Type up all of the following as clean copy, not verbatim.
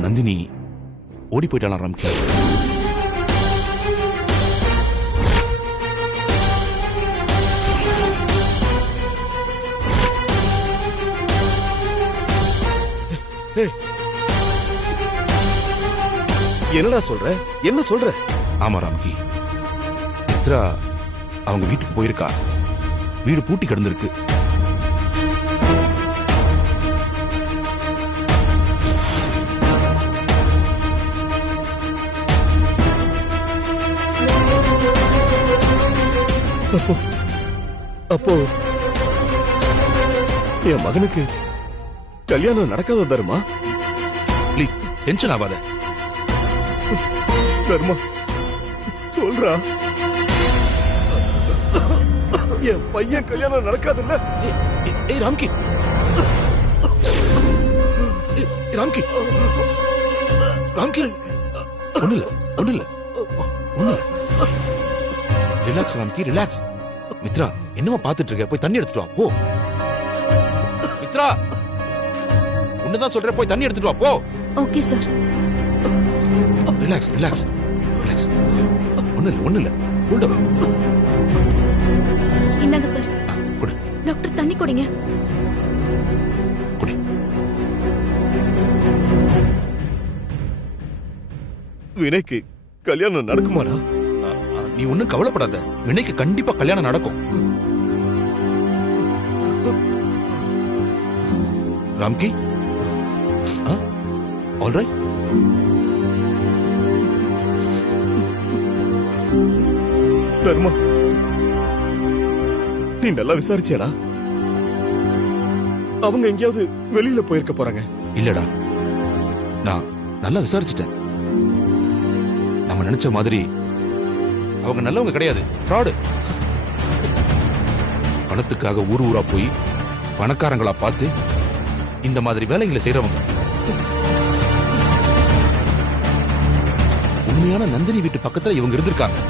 நம்ம நந்தினி ஓடி போயிட்டாலாம் ராம்கி. என்னடா சொல்ற? என்ன சொல்ற? ஆமா ராம்கி, சித்ரா அவங்க வீட்டுக்கு போயிருக்கா. வீடு பூட்டி கிடந்திருக்கு. அப்போ என் மகனுக்கு கல்யாணம் நடக்காத தர்மா? ப்ளீஸ் டென்ஷன் ஆகாத. தர்மா சொல்றா, என் பையன் கல்யாணம் நடக்காதுல்ல? ஏய் ராம்கி, ராம்கி, ராம்கி, ஒண்ணு இல்ல, ஒண்ணு இல்ல, ஒண்ணு இல்ல. Relax Ramki, relax. மித்ரா, என்னமா பாத்துட்டு இருக்க? போய் தண்ணி எடுத்துட்டு வா, போ. மித்ரா, உன்னதான் சொல்றேன், போய் தண்ணி எடுத்துட்டு வா, போ. Okay sir. Relax, relax, relax. ஒண்ணு இல்ல, ஒண்ணு இல்ல. Cool down. இந்தாங்க சார். குடு. டாக்டர் தண்ணி குடிங்க. குடி. வினைக்கு கல்யாணம் நடக்குமாடா? நீ ஒண்ணும் கவலைப்படாத. வினைக்கு கண்டிப்பா கல்யாணம் நடக்கும். ராம்கி, ஆல்ரைட். தர்மா, நீ நல்லா விசாரிச்சியாடா? அவங்க எங்கேயாவது வெளியில போயிருக்க போறாங்க? இல்லடா, நான் நல்லா விசாரிச்சுட்டேன். நம்ம நினைச்ச மாதிரி அவங்க நல்லவங்க கிடையாது, ஃப்ராடு. பணத்துக்காக ஊர் ஊரா போய் பணக்காரங்களா பார்த்து இந்த மாதிரி வேலைகளை செய்யறவங்க. உண்மையான நந்தினி வீட்டு பக்கத்துல இவங்க இருந்திருக்காங்க.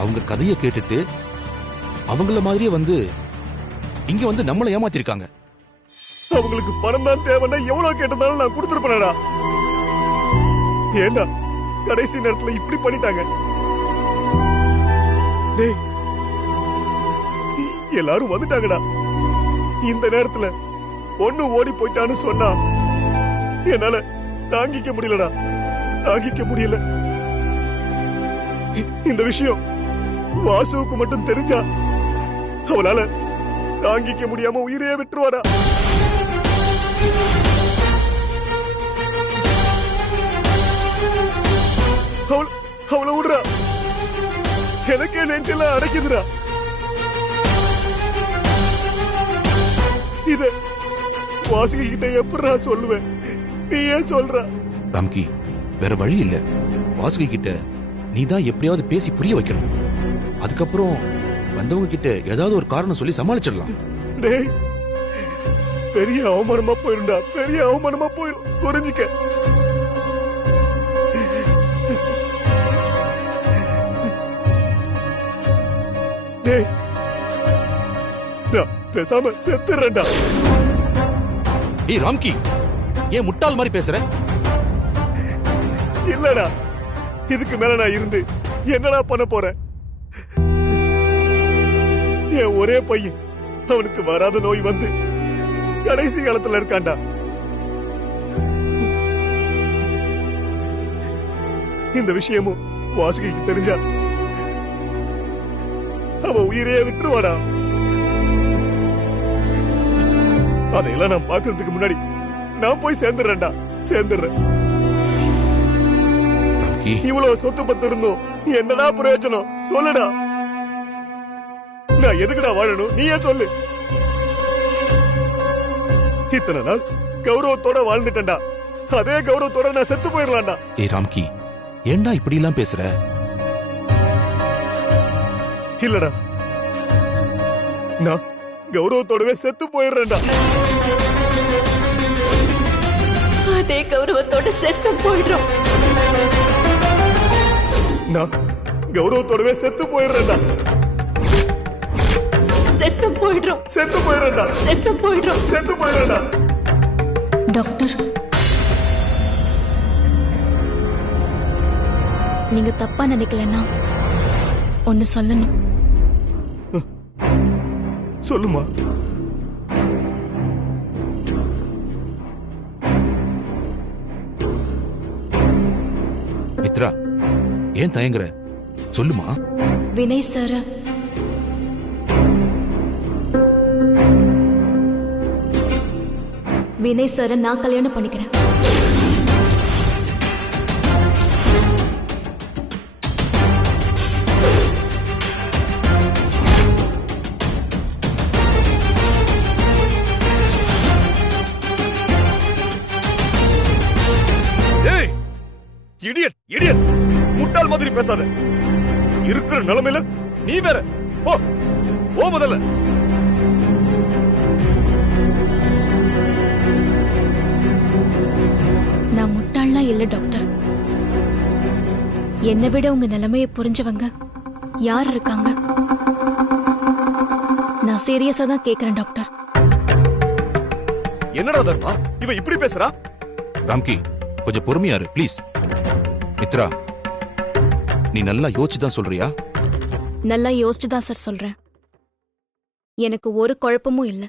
அவங்க கதையை கேட்டுட்டு அவங்கள மாதிரியே வந்து இங்க வந்து நம்மளை ஏமாத்திருக்காங்க. அவங்களுக்கு பணம் தான் தேவைன்னா எவ்வளவு கேட்டதாலும் நான் கொடுத்துருப்பேனடா. ஏண்டா கடைசி நேரத்துல இப்படி பண்ணிட்டாங்க? டேய், எல்லாரும் வந்துட்டாங்கடா. இந்த நேரத்துல ஒண்ணு ஓடி போயிட்டான்னு சொன்னா என்னால தாங்கிக்க முடியலடா, தாங்கிக்க முடியல. இந்த விஷயம் வாசுவுக்கு மட்டும் தெரிஞ்சா அவளால தாங்கிக்க முடியாம உயிரையே விட்டுருவாடா. அவளை விடுறா, எனக்கே நெஞ்செல்லாம் அடைக்குதுடா. இத வாசுகி கிட்ட எப்படா சொல்லுவேன்? நீ ஏன் சொல்ற? ராம்கி, வேற வழி இல்ல. வாசுகி கிட்ட நீதான் எப்படியாவது பேசி புரிய வைக்கணும். அதுக்கப்புறம் வந்தவங்க கிட்ட ஏதாவது ஒரு காரணம் சொல்லி சமாளிச்சிடலாம். டேய், பெரிய அவமானமா போயிருந்தா, பெரிய அவமானமா போயிடும். புரிஞ்சுக்க. டேய், நான் பேசாம செத்துறேன்டா. ஏய் ராம்கி, ஏன் முட்டாள் மாதிரி பேசுற? இல்லடா, இதுக்கு மேல நான் இருந்து என்னடா பண்ண போறேன்? என் ஒரே பையன், அவனுக்கு வராத நோய் வந்து கடைசி காலத்துல இருக்காண்டா. இந்த விஷயமும் வாசுகிக்கு தெரிஞ்சா அவ உயிரையே விட்டுருவாடா. அதையெல்லாம் நான் பாக்குறதுக்கு முன்னாடி நான் போய் சேர்ந்துடுறேன்டா, சேர்ந்துடுறேன். இவ்வளவு சொத்து பத்து இருந்தோம் என்னடா பிரயோஜனம்? சொல்லுடா, நான் எதுக்குடா வாழணும்? நீயே சொல்லு. இத்தனை நாள் கௌரவத்தோட வாழ்ந்துட்டேன்டா, அதே கௌரவத்தோட நான் செத்து போயிடலாம்டா. ஏய் ராம்கி, ஏன்டா இப்படி எல்லாம் பேசுற? இல்லடா, நான் கௌரவத்தோடவே செத்து போயிடுறேன்டா. அதே கௌரவத்தோட செத்து போயிடுறோம். நான் கௌரவத்தோடவே செத்து போயிடுறேன்டா. செத்து போயிடுறோம். செத்து போயிடுறேன்டா. செத்து போயிடுறோம். செத்து போயிடுறேன்டா. டாக்டர், நீங்க தப்பா நினைக்கலன்னா ஒன்னு சொல்லணும். சொல்லுமா. மித்ரா, ஏன் தயங்குற? சொல்லுமா. வினய் சார் நான் கல்யாணம் பண்ணிக்கிறேன். ஏய், இடியட் இடியட், முட்டாள் மாதிரி பேசாத. இருக்கிற நிலைமையில நீ வேற. போ போ முதல்ல. நான் முட்டாள்லாம் இல்ல டாக்டர். என்னை விட உங்க நிலைமையை புரிஞ்சவங்க யார் இருக்காங்க? நான் சீரியஸா தான் கேக்குறேன் டாக்டர். என்னடா தர்மா இவன் இப்படி பேசுறா? ராம்கி, கொஞ்சம் பொறுமையா இரு ப்ளீஸ். மித்ரா, நீ நல்லா யோசிச்சு தான் சொல்றியா? நல்லா யோசிச்சு தான் சார் சொல்றேன். எனக்கு ஒரு குழப்பமும் இல்ல.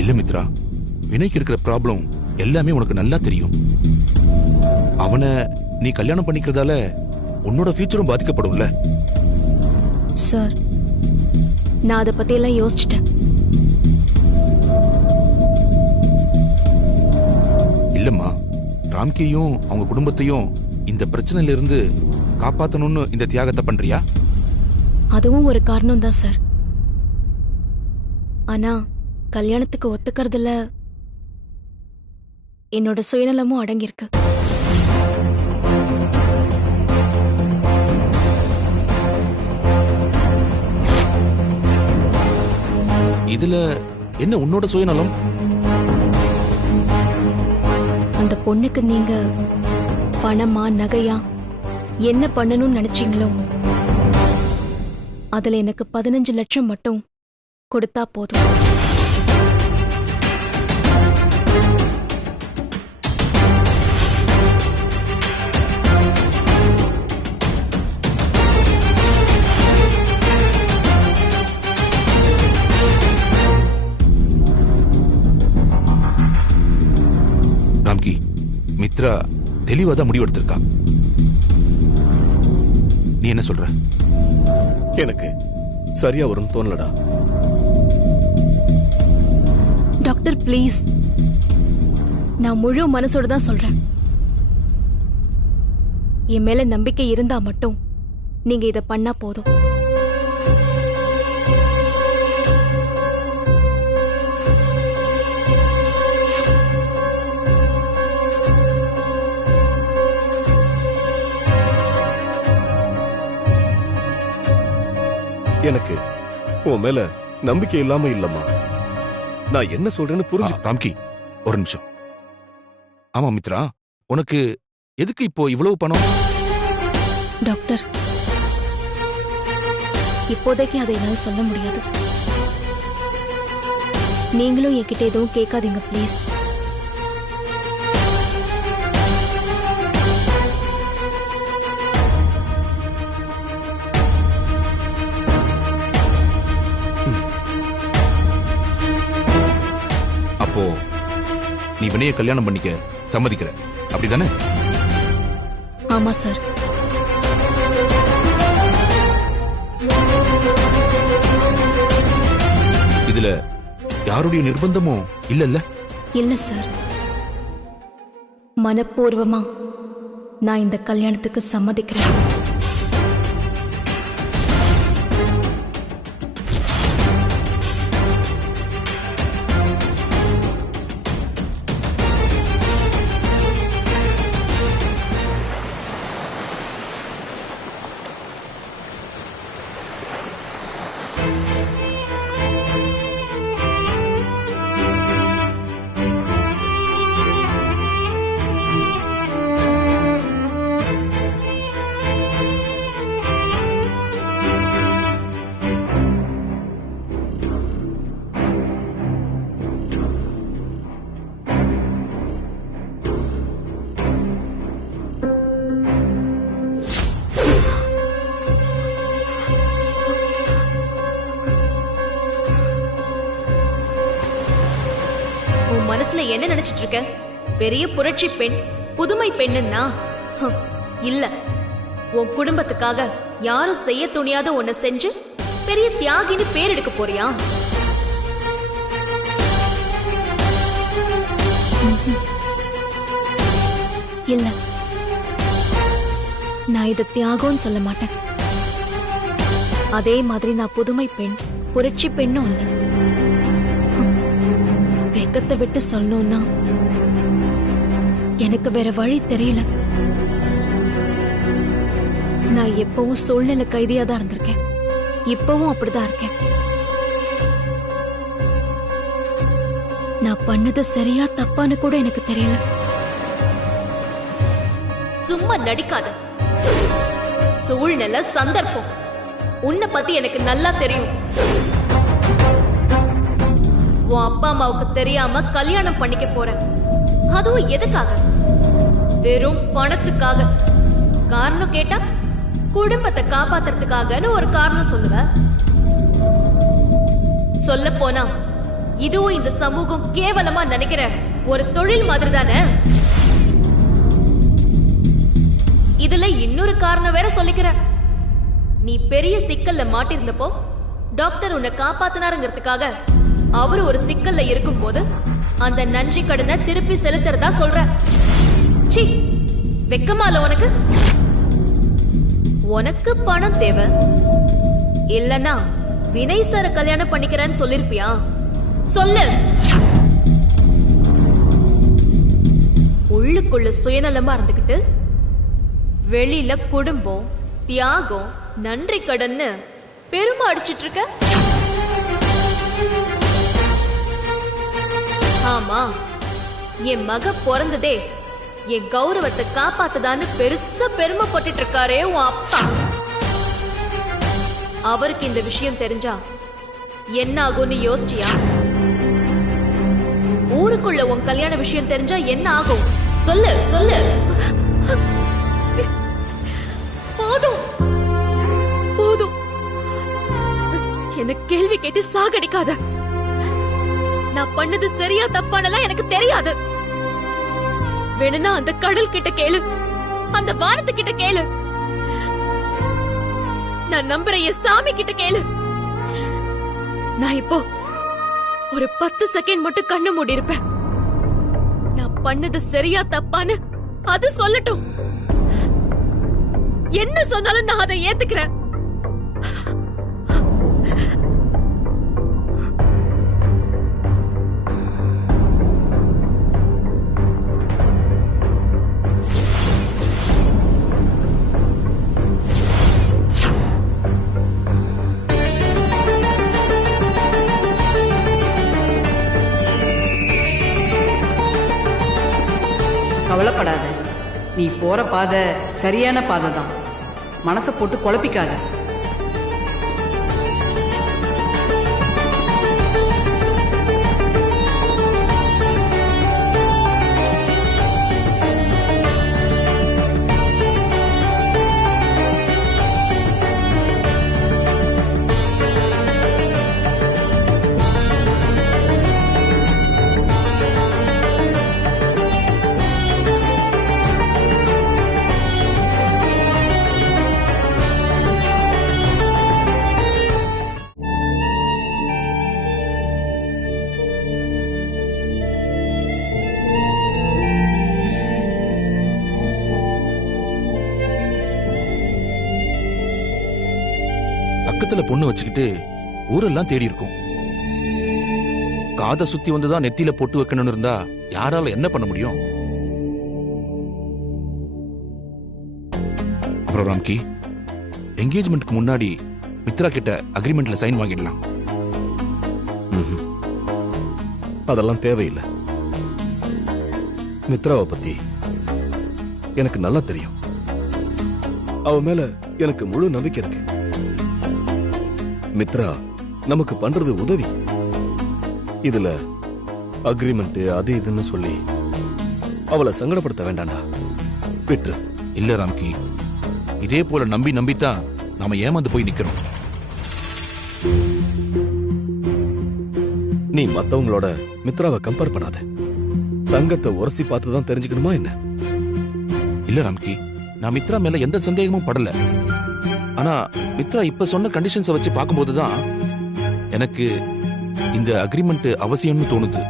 இல்ல மித்ரா, வினய்க்கு இருக்கிற ப்ராப்ளம் எல்லாமே உனக்கு நல்லா தெரியும். அவனை நீ கல்யாணம் பண்ணிக்கிறதால உன்னோட ஃபியூச்சரும் பாதிக்கப்படும்ல. சார், நான் அதை பத்தி எல்லாம் யோசிச்சிட்டேன். இல்லம்மா, ராம்கியும் அவங்க குடும்பத்தையும் இந்த பிரச்சனையில இருந்து காப்பாத்தணும்னு இந்த தியாகத்தை பண்றியா? அதுவும் ஒரு காரணம் தான் சார். ஆனா கல்யாணத்துக்கு ஒத்துக்கறதுல என்னோட சுயநலமும் அடங்கியிருக்கு. இதுல என்ன உன்னோட சுயநலம்? அந்த பொண்ணுக்கு நீங்க பணமா நகையா என்ன பண்ணணும்னு நினைச்சீங்களோ அதுல எனக்கு 15 லட்சம் மட்டும் கொடுத்தா போதும். ராம்கி, மித்ரா தெளிவாதான் முடிவெடுத்திருக்கா. நீ என்ன சொல்ற? எனக்கு சரியா வரும்னு தோணலடா. டாக்டர் ப்ளீஸ், நான் முழு மனசோட தான் சொல்றேன். என் மேல நம்பிக்கை இருந்தா மட்டும் நீங்க இத பண்ணா போதும். எனக்கு உன் மேல நம்பிக்கை இல்லாம இல்லம்மா. நான் என்ன சொல்றேன்னு புரிஞ்சு. ராம்கி, ஒரு நிமிஷம். ஆமா மித்ரா, உனக்கு எதுக்கு இப்போ இவ்வளவு பணம்? டாக்டர், இப்போதைக்கு அதை என்னால் சொல்ல முடியாது. நீங்களும் என்கிட்ட எதுவும் கேட்காதீங்க ப்ளீஸ். அப்போ நீ வினய கல்யாணம் பண்ணிக்க சம்மதிக்கிற, அப்படிதானே? ஆமா சார். இதுல யாருடைய நிர்பந்தமும் இல்லல்ல? இல்ல சார். மனப்பூர்வமா நான் இந்த கல்யாணத்துக்கு சம்மதிக்கிறேன். மனசுல என்ன நினைச்சிட்டு இருக்க? பெரிய புரட்சி பெண், புதுமை பெண்ணுன்னா இல்ல. உன் குடும்பத்துக்காக யாரும் செய்ய துணியாத ஒன்ன செஞ்சு பெரிய தியாகின்னு பேர் எடுக்க போறியா? இல்ல, நான் இத தியாகம்னு சொல்ல மாட்டேன். அதே மாதிரி நான் புதுமை பெண், புரட்சி பெண்ணும் இல்ல. வெக்கத்தை விட்டு சொல்லணும்னா எனக்கு வேற வழி தெரியல. நான் எப்பவும் சூழ்நிலை கைதியா தான் இருந்திருக்கேன். இப்பவும் அப்படிதான் இருக்கேன். நான் பண்ணது சரியா தப்பான்னு கூட எனக்கு தெரியல. சும்மா நடிக்காத. சூழ்நிலை, சந்தர்ப்பம், உன்னை பத்தி எனக்கு நல்லா தெரியும். உன் அப்பா அம்மாவுக்கு தெரியாம கல்யாணம் பண்ணிக்க போறேன். அதுவும் எதுக்காக? வெறும் பணத்துக்காக. காரணம் கேட்டா குடும்பத்தை காப்பாத்துறதுக்காகன்னு ஒரு காரணம் சொல்லுவ. சொல்ல போனா இதுவும் இந்த சமூகம் கேவலமா நினைக்கிற ஒரு தொழில் மாதிரி தானே. இதுல இன்னொரு காரணம் வேற சொல்லிக்கிற. நீ பெரிய சிக்கல்ல மாட்டிருந்தப்போ டாக்டர் உன்னை காப்பாத்தினாருங்கிறதுக்காக அவரு ஒரு சிக்கல்ல இருக்கும் போது அந்த நன்றி கடனை திருப்பி செலுத்துறதா சொல்ற. சீ, வெக்கமா இல்ல உனக்கு? உனக்கு பணம் தேவை இல்லனா வினய் சார கல்யாணம் பண்ணிக்கிறேன்னு சொல்லிருப்பியா? சொல்லு. உள்ளுக்குள்ள சுயநலமா இருந்துகிட்டு வெளியில குடும்பம், தியாகம், நன்றி கடன்னு பெருமை அடிச்சிட்டு இருக்க. ஆமா, என் மக பிறந்ததே என் கௌரவத்தை காப்பாத்துதான்னு பெருசா பெருமைப்பட்டு இருக்காரே உன் அப்பா. அவருக்கு இந்த விஷயம் தெரிஞ்சா என்ன ஆகும்னு யோசிச்சியா? ஊருக்குள்ள உன் கல்யாண விஷயம் தெரிஞ்சா என்ன ஆகும்? சொல்லு சொல்லு. போதும் போதும், என்ன கேள்வி கேட்டு சாகடிக்காத. நான் பண்ணது சரியா தப்பானலாம் எனக்கு தெரியாது. வேணும்னா அந்த கடல் கிட்ட கேளு, அந்த வானத்து கிட்ட கேளு, நான் நம்புற என் சாமி கிட்ட கேளு. நான் இப்போ ஒரு 10 செகண்ட் மட்டும் கண்ணு மூடி இருப்பேன். நான் பண்ணது சரியா தப்பான்னு அது சொல்லட்டும். என்ன சொன்னாலும் நான் அதை ஏத்துக்கிறேன். கவலைப்படாத, நீ போற பாதை சரியான பாதை தான். மனசை போட்டு குழப்பிக்காத. பக்கத்துல பொண்ணு வச்சுக்கிட்டு ஊரெல்லாம் தேடி இருக்கும். காதை சுத்தி வந்துதான் நெத்தியில போட்டு வைக்கணும்னு இருந்தா யாரால என்ன பண்ண முடியும்? அப்புறம் ராம்கி, என்கேஜ்மெண்ட்க்கு முன்னாடி மித்ரா கிட்ட அக்ரிமெண்ட்ல சைன் வாங்கிடலாம். அதெல்லாம் தேவையில்லை. மித்ராவை பத்தி எனக்கு நல்லா தெரியும். அவ மேல எனக்கு முழு நம்பிக்கை இருக்கு. மித்ரா நமக்கு பண்றது உதவி. இதுல அக்ரிமெண்ட் அது இதுன்னு சொல்லி அவளை சங்கடப்படுத்த வேண்டாம்டா. விட்டு. இல்ல ராம்கி, இதே போல நம்பி நம்பித்தான் நாம ஏமாந்து போய் நிக்கிறோம். நீ மத்தவங்களோட மித்ராவை கம்பேர் பண்ணாத. தங்கத்தை உரசி பார்த்து தான் தெரிஞ்சுக்கணுமா என்ன? இல்ல ராம்கி, நான் மித்ரா மேல எந்த சந்தேகமும் படல. ஆனா மித்ரா இப்ப சொன்ன கண்டிஷன்ஸை வச்சு பார்க்கும்போதுதான் எனக்கு இந்த அக்ரிமெண்ட் அவசியம்னு தோணுது.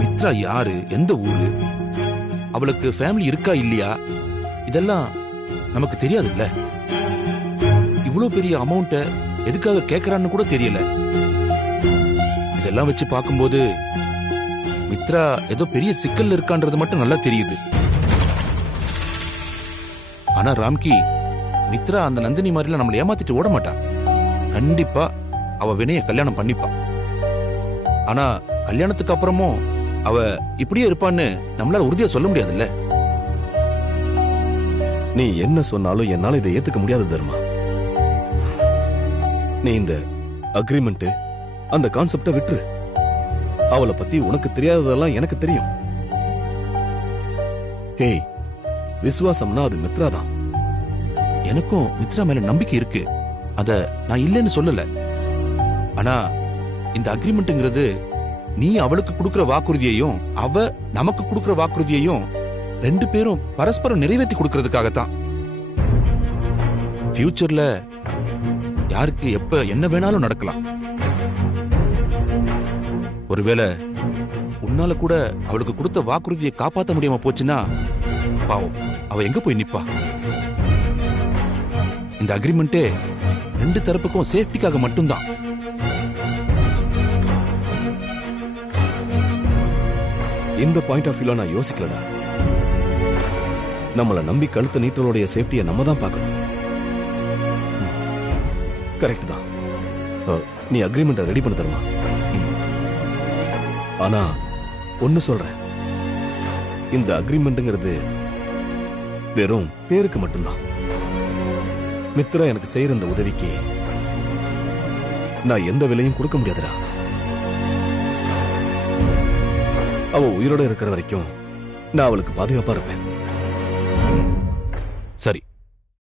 மித்ரா யாரு, எந்த ஊரு, அவளுக்கு ஃபேமிலி இருக்கா இல்லையா, இதெல்லாம் நமக்கு தெரியாதுல்ல. இவ்வளவு பெரிய அமௌண்ட எதுக்காக கேக்குறான்னு கூட தெரியல. இதெல்லாம் வச்சு பார்க்கும்போது மித்ரா ஏதோ பெரிய சிக்கல்ல இருக்கான்றது மட்டும் நல்லா தெரியுது. ஆனா ராம்கி, மித்ரா அந்த நந்தினி மாதிரிலாம் நம்மளை ஏமாத்திட்டு ஓட மாட்டா. கண்டிப்பா அவ வினய கல்யாணம் பண்ணிப்பா. ஆனா கல்யாணத்துக்கு அப்புறமும் அவ இப்படியே இருப்பான்னு நம்மளால உறுதியா சொல்ல முடியாதுல்ல. நீ என்ன சொன்னாலும் என்னால இதை ஏத்துக்க முடியாது தர்மா. நீ இந்த அக்ரிமெண்ட் அந்த கான்செப்ட விட்டுரு. அவளை பத்தி உனக்கு தெரியாததெல்லாம் எனக்கு தெரியும். ஹேய், விசுவாசம்னா அது மித்ரா தான். எனக்கும் மித்ரா மேல நம்பிக்கை இருக்கு, அத நான் இல்லைன்னு சொல்லல. ஆனா இந்த அக்ரிமெண்ட்ங்கிறது நீ அவளுக்கு கொடுக்கிற வாக்குறுதியையும் அவ நமக்கு கொடுக்கிற வாக்குறுதியையும் ரெண்டு பேரும் பரஸ்பரம் நிறைவேற்றி கொடுக்கறதுக்காகத்தான். ஃபியூச்சர்ல யாருக்கு எப்ப என்ன வேணாலும் நடக்கலாம். ஒருவேளை உன்னால கூட அவளுக்கு கொடுத்த வாக்குறுதியை காப்பாற்ற முடியாம போச்சுன்னா பாவம், அவ எங்க போய் நிப்பா? இந்த அக்ரிமெண்டே ரெண்டு தரப்புக்கும் சேஃப்டிக்காக மட்டும்தான். இந்த பாயிண்ட் ஆஃப் வியூல நான் யோசிக்கலடா. நம்மள நம்பி கழுத்து நீட்டலோடைய சேஃப்டியை நம்ம தான் பார்க்கணும். கரெக்ட் தான். நீ அக்ரிமெண்ட்டை ரெடி பண்ண தருமா? ஆனா ஒன்னு சொல்றேன், இந்த அக்ரிமெண்ட்ங்கிறது வெறும் பேருக்கு மட்டும்தான். மித்ரா எனக்கு செய்யற இந்த உதவிக்கு நான் எந்த விலையும் கொடுக்க முடியாதுடா. அவ உயிரோட இருக்கிற வரைக்கும் நான் அவளுக்கு பாதுகாப்பா இருப்பேன். சரி,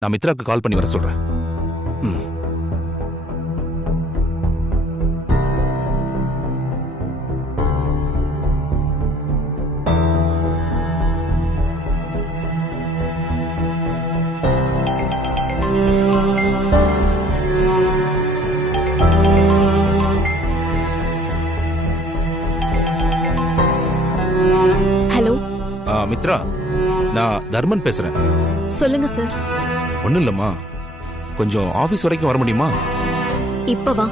நான் மித்ராக்கு கால் பண்ணி வர சொல்றேன். ஹலோ, மித்ரா, நான் தர்மன் பேசுறேன். சொல்லுங்க சார். ஒண்ணும் இல்லம்மா, கொஞ்சம் ஆபீஸ் வரைக்கும் வர முடியுமா? இப்ப வா.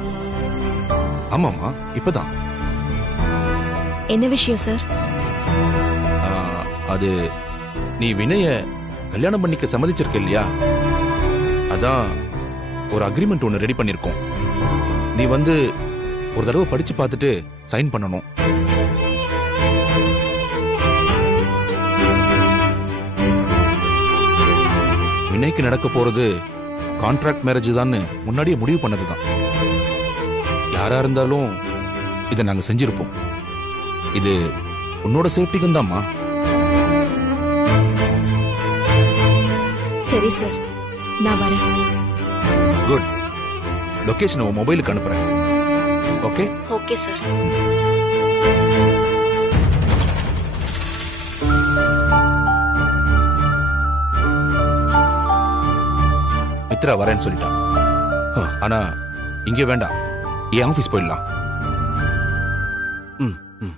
ஆமாம்மா, இப்பதான். என்ன விஷயம் சார்? ஆ, அது நீ வினய கல்யாணம் பண்ணிக்க சம்மதிச்சிருக்க இல்லையா? அதான் ஒரு அக்ரிமெண்ட் ஒன்னு ரெடி பண்ணிருக்கோம். நீ வந்து ஒரு தடவை படிச்சு பார்த்துட்டு சைன் பண்ணணும். வினய்க்கு நடக்க போறது கான்ட்ராக்ட் மேரேஜ் தான் முன்னாடியே முடிவு பண்ணதுதான். யாரா இருந்தாலும் இதை நாங்க செஞ்சிருப்போம். இது உன்னோட சேஃப்டிக்கும் தான்மா. சரி சார், நான் வரேன். குட். லொகேஷன் உன் மொபைலுக்கு அனுப்புறேன். ஓகே? Okay sir. மித்ரா வரேன்னு சொல்லிட்டான். ஆனா இங்க வேண்டாம், என் ஆபீஸ் போயிடலாம். ம், ம்.